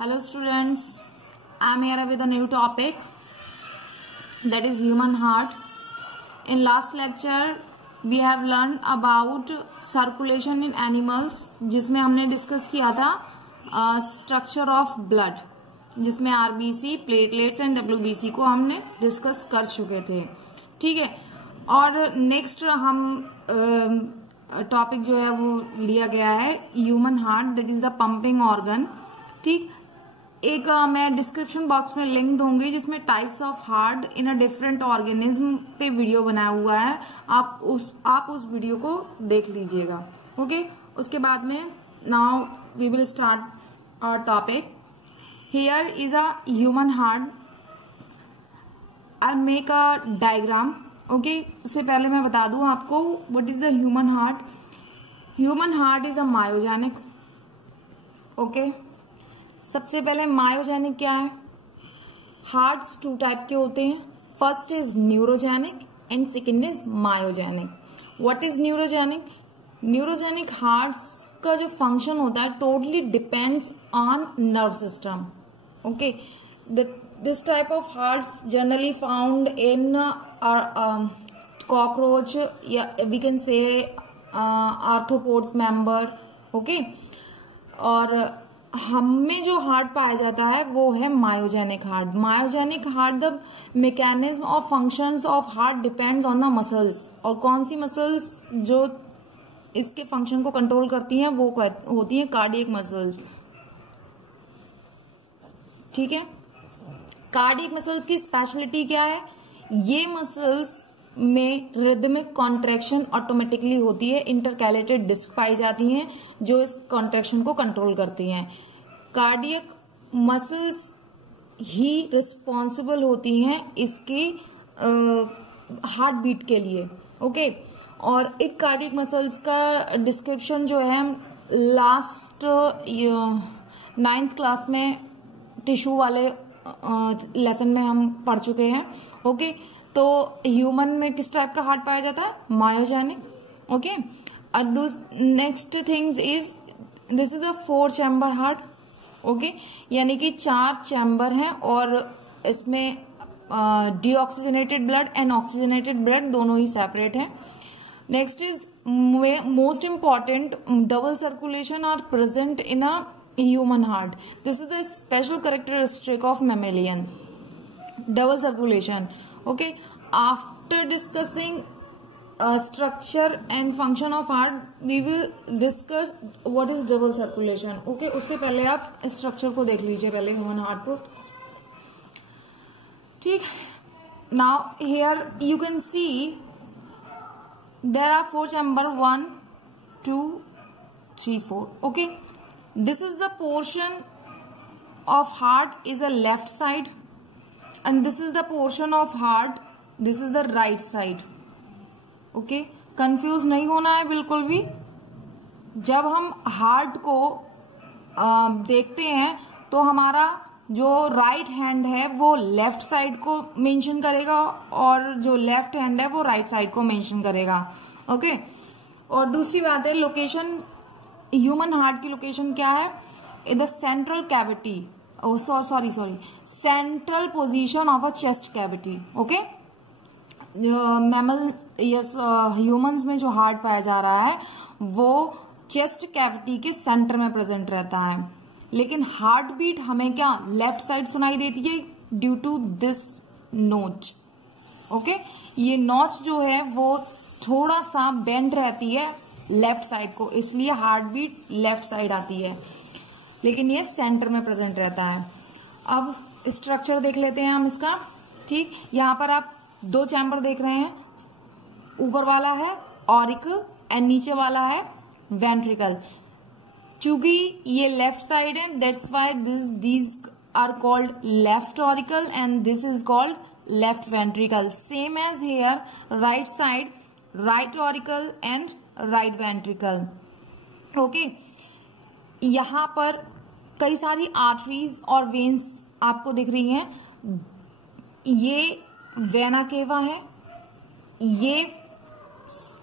Hello students, I am here with a new topic that is human heart. In last lecture we have learned about circulation in animals जिसमें हमने discuss किया था structure of blood जिसमें RBC, platelets and WBC को हमने discuss कर चुके थे। ठीक है, और नेक्स्ट हम टॉपिक जो है वो लिया गया है human heart, that is the pumping organ. ठीक, एक मैं डिस्क्रिप्शन बॉक्स में लिंक दूंगी जिसमें types of heart in a different organism पे वीडियो बनाया हुआ है, आप उस वीडियो को देख लीजिएगा। ओके, उसके बाद में now we will start our topic. Here is a human heart, I make a diagram. Okay, उससे पहले मैं बता दूं आपको what is the human heart. Human heart is a myogenic. Okay, सबसे पहले मायोजेनिक क्या है। हार्ट्स टू टाइप के होते हैं, first is neurogenic and second is myogenic. What is neurogenic? Neurogenic hearts का जो फंक्शन होता है totally depends on nerve system. Okay, this type of hearts generally found in cockroach या we can say arthropods member. Okay, और हम में जो heart पाया जाता है वो है myogenic heart. Myogenic heart, the mechanism of functions of heart depends on the muscles. और कौन सी मसल्स जो इसके फंक्शन को कंट्रोल करती हैं वो होती हैं कार्डियक मसल्स। ठीक है, कार्डियक मसल्स की स्पेशलिटी क्या है? ये मसल्स में रिदमिक कॉन्ट्रैक्शन ऑटोमेटिकली होती है, इंटरकैलेटेड डिस्क पाई जाती हैं जो इस कॉन्ट्रैक्शन को कंट्रोल करती हैं। कार्डियक मसल्स ही रिस्पॉन्सिबल होती हैं इसकी हार्ट बीट के लिए। ओके, और एक कार्डियक मसल्स का डिस्क्रिप्शन जो है लास्ट 9th क्लास में टिश्यू वाले लेसन में हम पढ़ चुके हैं। ओके, तो ह्यूमन में किस टाइप का हार्ट पाया जाता है? Myogenic. Okay, next things is this is a 4 chamber heart. Okay, यानी कि 4 चैम्बर हैं और इसमें deoxygenated blood and oxygenated blood दोनों ही सेपरेट हैं। Next is most important, double circulation are present in a human heart. This is the special characteristic of mammalian, double circulation. Okay, after discussing structure and function of heart, we will discuss what is double circulation. Okay, उससे पहले आप structure को देख लीजिए पहले human heart को। ठीक, now here you can see there are 4 chamber, 1 2 3 4. Okay, this is the portion of heart is a left side and this is the portion of heart, this is the right side. Okay, confuse नहीं होना है बिल्कुल भी। जब हम heart को देखते हैं तो हमारा जो राइट हैंड है वो लेफ्ट साइड को मेंशन करेगा और जो लेफ्ट हैंड है वो राइट साइड को मेंशन करेगा। ओके, और दूसरी बात है लोकेशन, ह्यूमन हार्ट की लोकेशन क्या है? In the central cavity, sorry central position of a chest cavity. Okay, mammal yes humans में जो हार्ट पाया जा रहा है वो चेस्ट कैविटी के सेंटर में प्रेजेंट रहता है, लेकिन हार्ट बीट हमें क्या लेफ्ट साइड सुनाई देती है ड्यू टू दिस नोच। ओके, ये नोच जो है वो थोड़ा सा बेंड रहती है लेफ्ट साइड को, इसलिए हार्ट बीट लेफ्ट साइड आती है, लेकिन ये सेंटर में प्रेजेंट रहता है। अब स्ट्रक्चर देख लेते हैं हम इसका। ठीक, यहाँ पर आप 2 चैम्बर देख रहे हैं, ऊपर वाला है ऑरिकल एंड नीचे वाला है वेंट्रिकल। चूंकि ये लेफ्ट साइड है that's why these are called left auricle and this is called left ventricle. Same as here right side, right auricle and right ventricle. Okay, यहाँ पर कई सारी आर्टरीज और वेन्स आपको दिख रही हैं। ये वेना केवा है, ये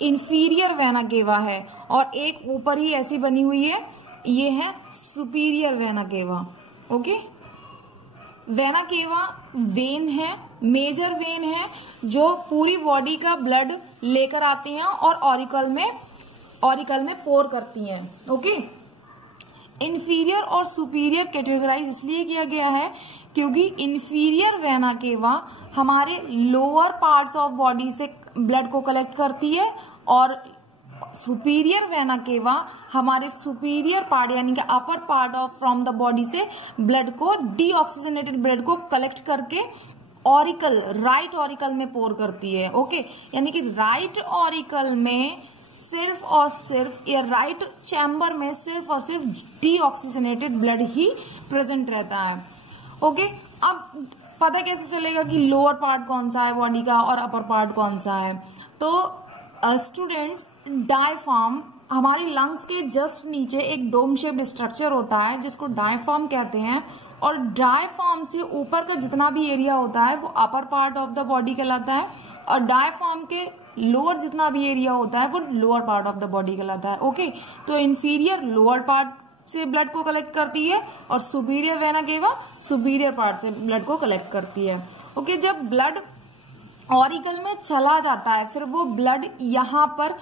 इंफीरियर वेना केवा है, और एक ऊपर ही ऐसी बनी हुई है, ये है superior vena cava. Okay. Vena cava when है, मेजर वेन है जो पूरी बॉडी का ब्लड लेकर आती हैं और ऑरिकल में पोर करती हैं। ओके। इंफीरियर और सुपीरियर कैटेगराइज इसलिए किया गया है क्योंकि इंफीरियर वेना केवा हमारे लोअर पार्ट्स ऑफ बॉडी से ब्लड को कलेक्ट करती है और सुपीरियर वेना केवा हमारे सुपीरियर पार्ट यानी कि upper part of from the body से ब्लड को डीऑक्सीजनेटेड ब्लड को कलेक्ट करके ऑरिकल राइट ऑरिकल में पोर करती है। ओके। यानी कि राइट ऑरिकल में सिर्फ और सिर्फ या राइट चैम्बर में सिर्फ और सिर्फ डीऑक्सीजनेटेड ब्लड ही प्रेजेंट रहता है। ओके। अब पता कैसे चलेगा कि लोअर पार्ट कौन सा है बॉडी का और अपर पार्ट कौन सा है? तो स्टूडेंट्स, डायफ्राम हमारी लंग्स के जस्ट नीचे एक डोम शेप्ड स्ट्रक्चर होता है जिसको डायफ्राम कहते हैं और डायफ्राम से ऊपर का जितना भी एरिया होता है वो upper part of the body कहलाता है और डायफ्राम के लोअर जितना भी एरिया होता है वो lower part of the body कहलाता है। ओके। तो इंफीरियर लोअर पार्ट से ब्लड को कलेक्ट करती है और superior vena cava superior part से ब्लड को कलेक्ट करती है। ओके। जब ब्लड ऑरिकल में चला जाता है फिर वो ब्लड यहाँ पर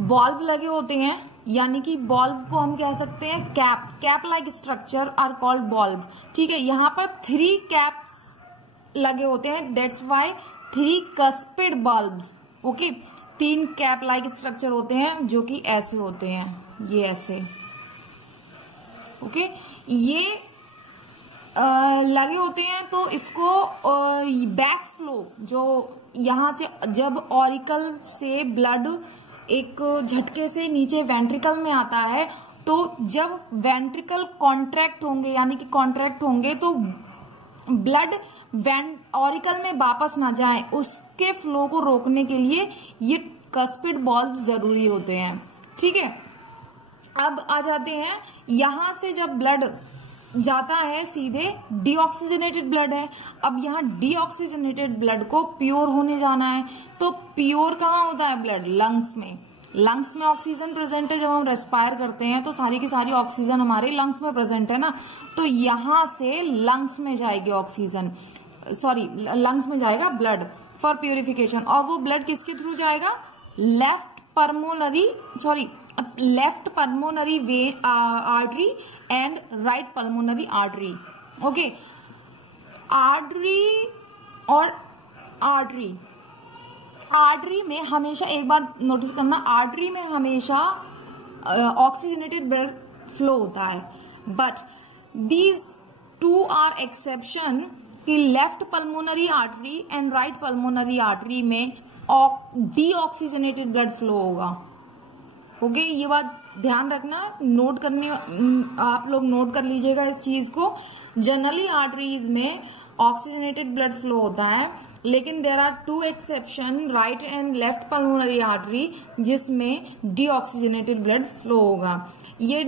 बॉल्व लगे होते हैं यानी कि बॉल्व को हम कह सकते हैं cap like structure are called valve. ठीक है। यहाँ पर 3 कैप्स लगे होते हैं, that's why 3 cuspid valves. Okay. 3 cap like structure होते हैं जो कि ऐसे होते हैं, ये ऐसे। ओके। ये लगे होते हैं तो इसको बैक फ्लो जो यहां से जब ऑरिकल से ब्लड एक झटके से नीचे वेंट्रिकल में आता है तो जब वेंट्रिकल कॉन्ट्रैक्ट होंगे यानी कि कॉन्ट्रैक्ट होंगे तो ब्लड ऑरिकल में वापस ना जाए उसके फ्लो को रोकने के लिए ये कस्पिड बॉल्व जरूरी होते हैं। ठीक है। अब आ जाते हैं यहां से जब ब्लड जाता है सीधे डीऑक्सीजनेटेड ब्लड है। अब यहाँ डीऑक्सीजनेटेड ब्लड को प्योर होने जाना है तो प्योर कहाँ होता है ब्लड? लंग्स में। लंग्स में ऑक्सीजन प्रेजेंट है, जब हम रेस्पायर करते हैं तो सारी की सारी ऑक्सीजन हमारे लंग्स में प्रेजेंट है ना, तो यहां से लंग्स में जाएगी ऑक्सीजन, सॉरी लंग्स में जाएगा ब्लड फॉर प्यूरिफिकेशन और वो ब्लड किसके थ्रू जाएगा? Left pulmonary when artery and right pulmonary artery. Okay. Artery में हमेशा एक बात नोटिस करना, आर्टरी में हमेशा ऑक्सीजनेटेड ब्लड फ्लो होता है बट दीज 2 आर एक्सेप्शन कि left pulmonary artery and right pulmonary artery में डीऑक्सीजनेटेड ब्लड फ्लो होगा। ओके। ये बात ध्यान रखना, आप लोग नोट कर लीजिएगा इस चीज को। जनरली आर्टरीज में ऑक्सीजनेटेड ब्लड फ्लो होता है लेकिन there are 2 exception, right and left pulmonary artery, जिसमें डीऑक्सीजनेटेड ब्लड फ्लो होगा। ये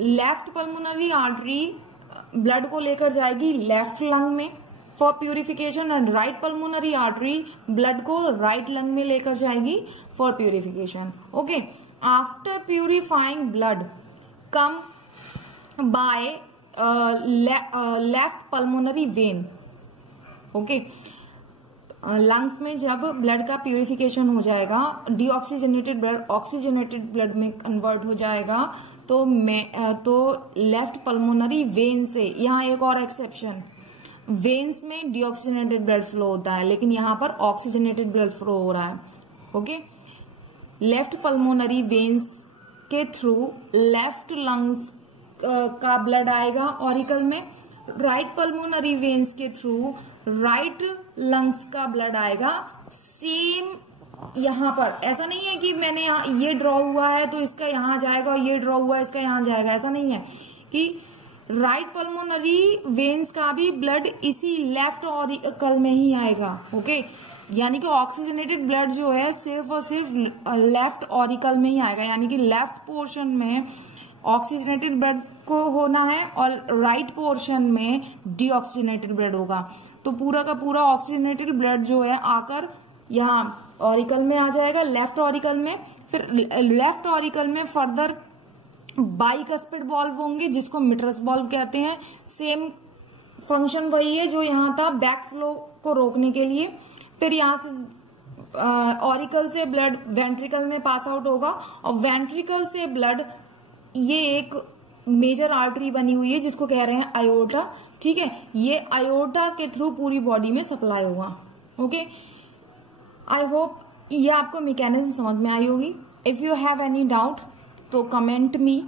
लेफ्ट पल्मोनरी आर्टरी ब्लड को लेकर जाएगी लेफ्ट लंग में for purification and right pulmonary artery blood को राइट लंग में लेकर जाएगी for purification. Okay. After purifying blood come by left pulmonary vein. Okay. Lungs में जब ब्लड का प्यूरिफिकेशन हो जाएगा, डीऑक्सीजनेटेड ब्लड ऑक्सीजनेटेड ब्लड में कन्वर्ट हो जाएगा तो लेफ्ट पल्मोनरी वेन से, यहाँ एक और एक्सेप्शन, वेन्स में डीऑक्सीजनेटेड ब्लड फ्लो होता है लेकिन यहाँ पर ऑक्सीजनेटेड ब्लड फ्लो हो रहा है। ओके। लेफ्ट पल्मोनरी वेन्स के थ्रू लेफ्ट लंग्स का ब्लड आएगा ऑरिकल में, राइट पल्मोनरी वेन्स के थ्रू राइट लंग्स का ब्लड आएगा। सेम यहाँ पर ऐसा नहीं है कि मैंने ये ड्रॉ हुआ है तो इसका यहाँ जाएगा और ये ड्रॉ हुआ है इसका यहाँ जाएगा, ऐसा नहीं है कि राइट पल्मोनरी वेन्स का भी ब्लड इसी लेफ्ट ऑरिकल में ही आएगा। ओके। यानी कि ऑक्सीजनेटेड ब्लड जो है सिर्फ और सिर्फ लेफ्ट ऑरिकल में ही आएगा, यानी कि लेफ्ट पोर्शन में ऑक्सीजनेटेड ब्लड को होना है और राइट पोर्शन में डीऑक्सीजनेटेड ब्लड होगा। तो पूरा का पूरा ऑक्सीजनेटेड ब्लड जो है आकर यहाँ ऑरिकल में आ जाएगा, लेफ्ट ऑरिकल में। फिर लेफ्ट ऑरिकल में फर्दर बाइकस्पिड वॉल्व होंगे जिसको मिट्रस वॉल्व कहते हैं। सेम फंक्शन वही है जो यहाँ था, बैक फ्लो को रोकने के लिए। फिर यहाँ से ऑरिकल से ब्लड वेंट्रिकल में पास आउट होगा और वेंट्रिकल से ब्लड, ये एक मेजर आर्टरी बनी हुई है जिसको कह रहे हैं आयोटा, ठीक है। ये आयोटा के थ्रू पूरी बॉडी में सप्लाई होगा। ओके, आई होप ये आपको मैकेनिज्म समझ में आई होगी। If you have any doubt तो कमेंट मी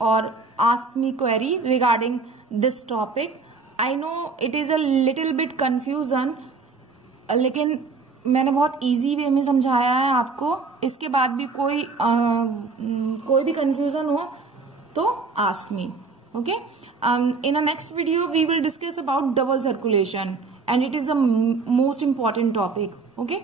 और ask me query regarding this topic. I know it is a little bit confusion, लेकिन मैंने बहुत इजी वे में समझाया है आपको। इसके बाद भी कोई भी कंफ्यूजन हो तो ask me. Okay, in a next video we will discuss about double circulation and it is a most important topic. Okay.